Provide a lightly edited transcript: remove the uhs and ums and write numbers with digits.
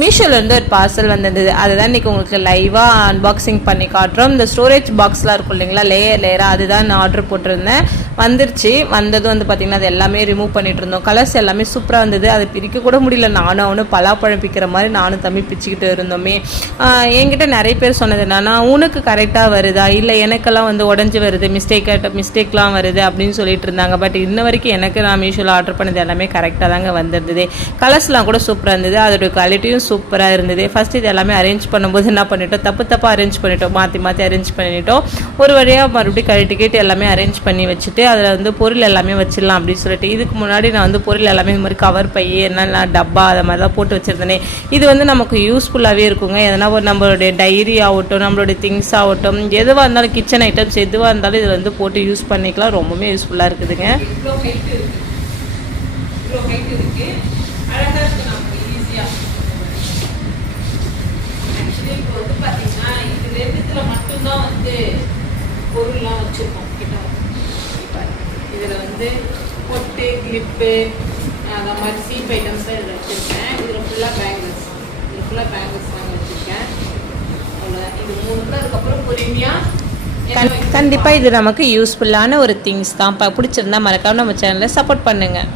மீஷோலேருந்து ஒரு பார்சல் வந்திருந்தது. அதுதான் இன்றைக்கி உங்களுக்கு லைவாக அன்பாக்சிங் பண்ணி காட்டுறோம். இந்த ஸ்டோரேஜ் பாக்ஸ்லாம் இருக்கும் இல்லைங்களா, லேயராக, அதுதான் நான் ஆர்டர் போட்டிருந்தேன். வந்துருச்சு. வந்ததும் வந்து பார்த்திங்கன்னா அது எல்லாமே ரிமூவ் பண்ணிட்டு இருந்தோம். கலர்ஸ் எல்லாமே சூப்பராக இருந்தது. அதை பிரிக்க கூட முடியல. நானும் அவனும் பலாப்பழம் பிக்கிற மாதிரி நானும் தம்பி பிச்சுக்கிட்டு இருந்தோமே. என்கிட்ட நிறைய பேர் சொன்னது என்னன்னா, உனக்கு கரெக்டாக வருதா இல்லை எனக்கெல்லாம் வந்து உடஞ்சி வருது, மிஸ்டேக்லாம் வருது அப்படின்னு சொல்லிட்டு இருந்தாங்க. பட் இன்ன வரைக்கும் எனக்கு நான் மீஷோவில் ஆர்டர் பண்ணது எல்லாமே கரெக்டாக தாங்க வந்திருந்தது. கலர்ஸ்லாம் கூட சூப்பராக இருந்தது. அதோட குவாலிட்டியும் சூப்பராக இருந்தது. ஃபர்ஸ்ட் இது எல்லாமே அரேஞ்ச் பண்ணும்போது என்ன பண்ணிட்டோம், தப்பாக அரேஞ்ச் பண்ணிட்டோம், மாற்றி அரேஞ்ச் பண்ணிட்டோம். ஒரு வழியாக மறுபடியும் கழட்டிக்கிட்டு எல்லாமே அரேஞ்ச் பண்ணி வச்சுட்டு அதில் வந்து பொருள் எல்லாமே வச்சிடலாம் அப்படின்னு சொல்லிட்டு, இதுக்கு முன்னாடி நான் வந்து பொருள் எல்லாமே இந்த மாதிரி கவர் பை என்ன டப்பா அதை மாதிரி தான் போட்டு வச்சுருந்தேனே. இது வந்து நமக்கு யூஸ்ஃபுல்லாகவே இருக்குங்க. எதனா ஒரு நம்மளுடைய டைரி ஆகட்டும், நம்மளுடைய திங்ஸ் ஆகட்டும், எதுவாக இருந்தாலும் கிச்சன் ஐட்டம்ஸ் எதுவாக இருந்தாலும் இதில் வந்து போட்டு யூஸ் பண்ணிக்கலாம். ரொம்பவே யூஸ்ஃபுல்லாக இருக்குதுங்க. அழகாக இருக்குது. நமக்கு ஈஸியாக ஆக்சுவலி இப்போ வந்து பார்த்தீங்கன்னா இது ரெண்டுத்தில் மட்டும்தான் வந்து பொருள்லாம் வச்சுருக்கோம் கிட்ட. இதில் வந்து பொட்டு, கிளிப்பு, அந்த மாதிரி சீப் ஐட்டம்ஸ் தான் இதில் வச்சுருக்கேன். இதில் ஃபுல்லாக பேங்கிள்ஸ் வாங்கி வச்சுருக்கேன். அவ்வளோதான். இது 3 கூட அதுக்கப்புறம் பொறுமையாக கண்டிப்பாக இது நமக்கு யூஸ்ஃபுல்லான ஒரு திங்ஸ் தான். பிடிச்சிருந்தா மறக்காம நம்ம சேனலை சப்போர்ட் பண்ணுங்கள்.